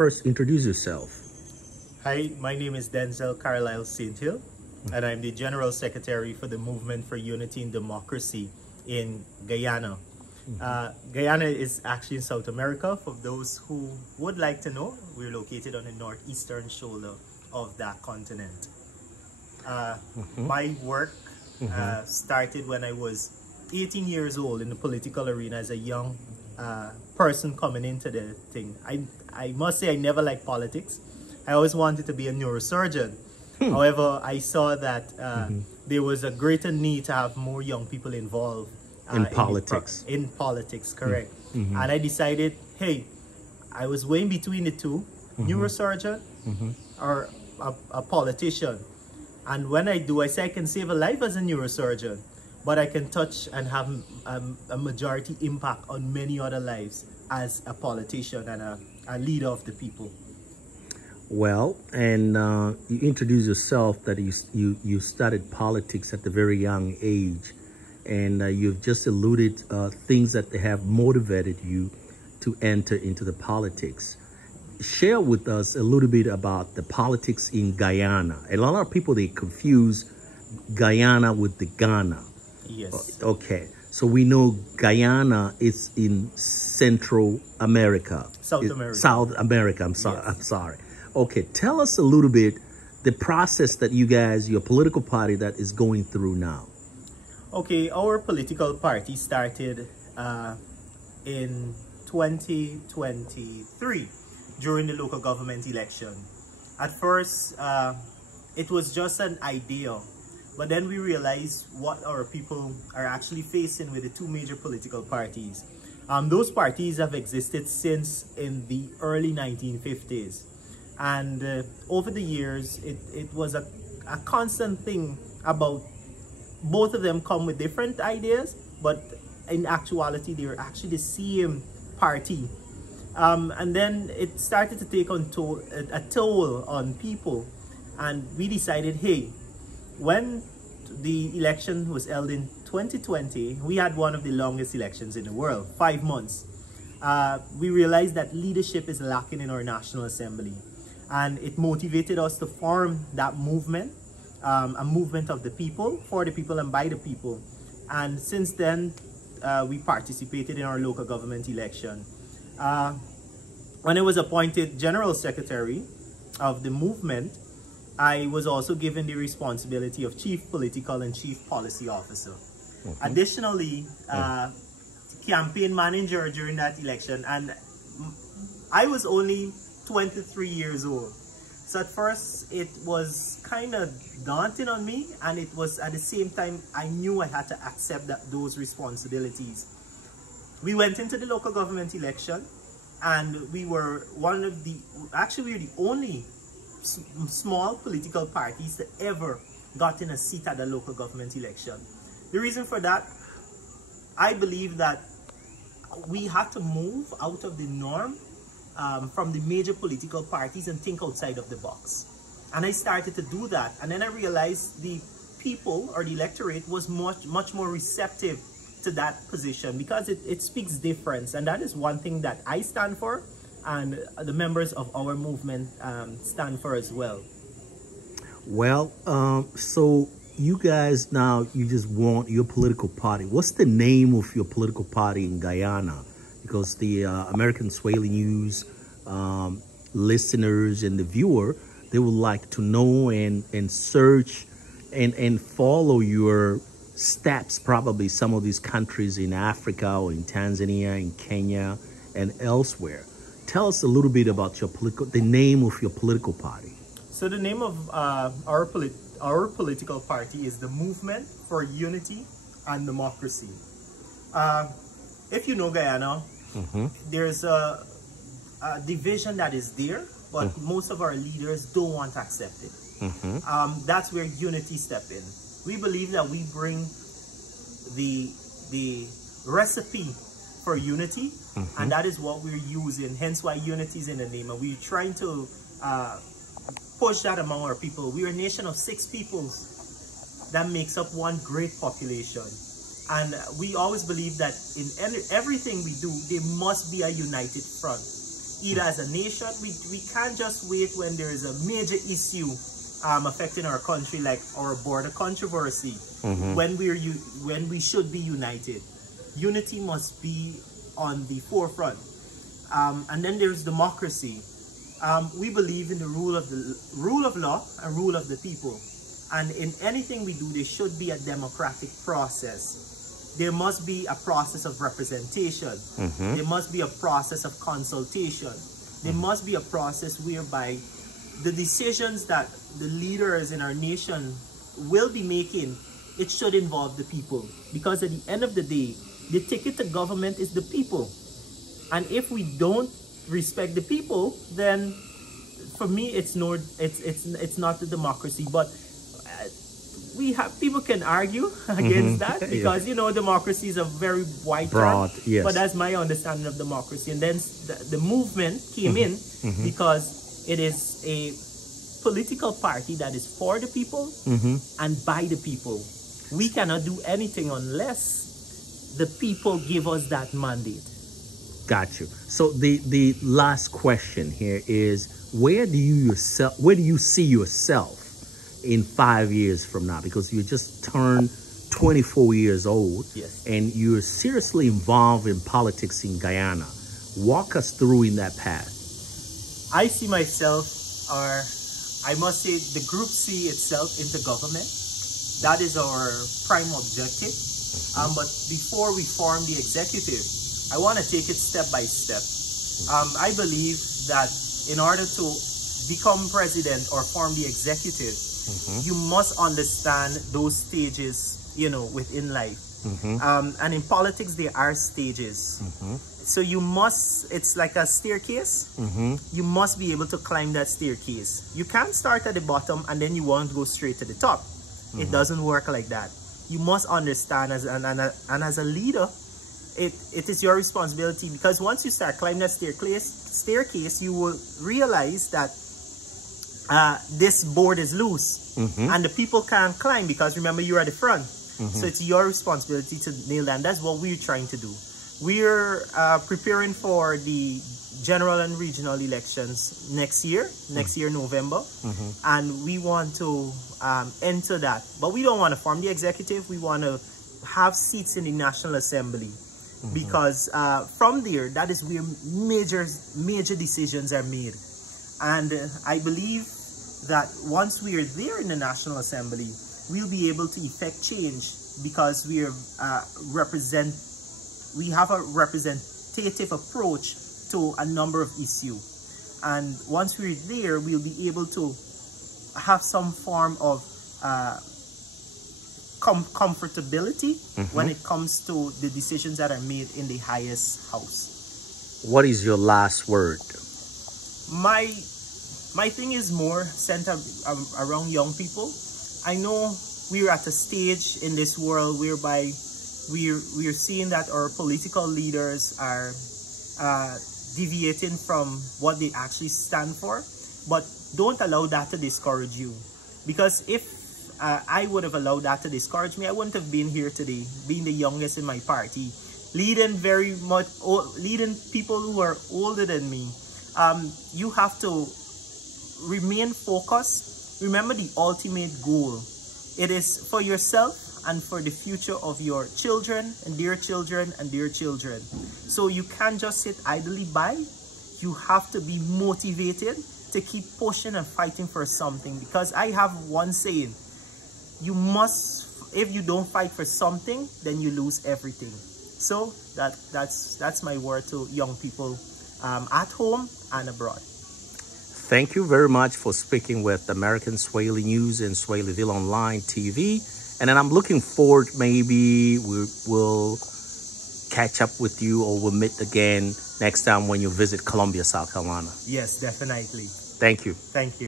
first introduce yourself. Hi, my name is Denzel Carlisle St. Hill, and I'm the General Secretary for the Movement for Unity and Democracy in Guyana. Guyana is actually in South America. For those who would like to know, we're located on the northeastern shoulder of that continent. My work started when I was 18 years old in the political arena as a young person coming into the thing. I must say I never liked politics. I always wanted to be a neurosurgeon. However, I saw that there was a greater need to have more young people involved in politics. In politics, correct. And I decided, hey, I was weighing between the two, neurosurgeon or a politician. And when I do, I say I can save a life as a neurosurgeon, but I can touch and have a majority impact on many other lives as a politician and a leader of the people. Well, and you introduced yourself that you started politics at a very young age, and you've just alluded things that have motivated you to enter into the politics. Share with us a little bit about the politics in Guyana. A lot of people, they confuse Guyana with the Ghana. Yes. Okay. So we know Guyana is in Central America. South America. South America. I'm sorry. Yes. I'm sorry. Okay. Tell us a little bit the process that you guys, your political party, that is going through now. Okay. Our political party started in 2023 during the local government election. At first, it was just an idea. But then we realized what our people are actually facing with the two major political parties. Those parties have existed since in the early 1950s. And over the years, it was a constant thing about both of them come with different ideas, but in actuality, they were actually the same party. And then it started to take on a toll on people. And we decided, hey, when the election was held in 2020, we had one of the longest elections in the world, 5 months. We realized that leadership is lacking in our National Assembly. And it motivated us to form that movement, a movement of the people, for the people and by the people. And since then, we participated in our local government election. When I was appointed General Secretary of the movement, I was also given the responsibility of Chief Political and Chief Policy Officer. Additionally, campaign manager during that election, and I was only 23 years old. So at first it was kind of daunting on me, and it was at the same time I knew I had to accept those responsibilities. We went into the local government election, and we were one of the, actually we were the only small political parties that ever got in a seat at the local government election. The reason for that, I believe that we had to move out of the norm from the major political parties and think outside of the box. And I started to do that. And then I realized the people or the electorate was much more receptive to that position because it speaks difference. And that is one thing that I stand for, and the members of our movement stand for as well. Well, so you guys now, you just want your political party. What's the name of your political party in Guyana? Because the American Swahili News listeners and the viewer, they would like to know and search and follow your steps, probably some of these countries in Africa or in Tanzania, in Kenya, and elsewhere. Tell us a little bit about the name of your political party. So the name of our political party is the Movement for Unity and Democracy. If you know Guyana, there's a division that is there, but most of our leaders don't want to accept it. That's where unity step in. We believe that we bring the recipe for unity, and that is what we're using, hence why unity is in the name, and we're trying to push that among our people. We're a nation of 6 peoples that makes up one great population, and we always believe that in everything we do, there must be a united front. either as a nation. We can't just wait when there is a major issue affecting our country, like our border controversy, when we should be united. Unity must be on the forefront. And then there's democracy. We believe in the rule of law and rule of the people. And in anything we do, there should be a democratic process. There must be a process of representation. There must be a process of consultation. There must be a process whereby the decisions that the leaders in our nation will be making, it should involve the people. Because at the end of the day, the ticket to government is the people. And if we don't respect the people, then for me, it's not the democracy. But people can argue against that, because you know, democracy is a very wide broad term, yes. But that's my understanding of democracy. And then the movement came in because it is a political party that is for the people and by the people. We cannot do anything unless the people give us that mandate. Got you. So the last question here is, where do you see yourself in 5 years from now? Because you just turned 24 years old, yes, and you're seriously involved in politics in Guyana. Walk us through in that path. I see myself, or I must say the Group C itself, into government. That is our prime objective. But before we form the executive, I want to take it step by step. I believe that in order to become president or form the executive, you must understand those stages, you know, within life. And in politics, there are stages. So you must, it's like a staircase. You must be able to climb that staircase. You can't start at the bottom and then you want to go straight to the top. It doesn't work like that. You must understand, as a leader, it is your responsibility, because once you start climbing that staircase, you will realize that this board is loose and the people can't climb, because remember, you are at the front. So it's your responsibility to nail that. And that's what we're trying to do. We're preparing for the general and regional elections next year November, and we want to enter that. But we don't want to form the executive. We want to have seats in the National Assembly, because from there, that is where major decisions are made. And I believe that once we are there in the National Assembly, we'll be able to effect change, because we have a representative approach to a number of issues. And once we're there, we'll be able to have some form of comfortability when it comes to the decisions that are made in the highest house. What is your last word? My thing is more centered around young people. I know we're at a stage in this world whereby we're seeing that our political leaders are deviating from what they actually stand for. But don't allow that to discourage you, because if I would have allowed that to discourage me, I wouldn't have been here today, being the youngest in my party, leading people who are older than me. You have to remain focused. Remember the ultimate goal. It is for yourself and for the future of your children and their children and their children. So you can't just sit idly by. You have to be motivated to keep pushing and fighting for something. Because I have one saying, you must, if you don't fight for something, then you lose everything. So that's my word to young people at home and abroad. Thank you very much for speaking with American Swahili News and Swahiliville Online TV. And then I'm looking forward, maybe we'll catch up with you, or we'll meet again next time when you visit Columbia, South Carolina. Yes, definitely. Thank you. Thank you.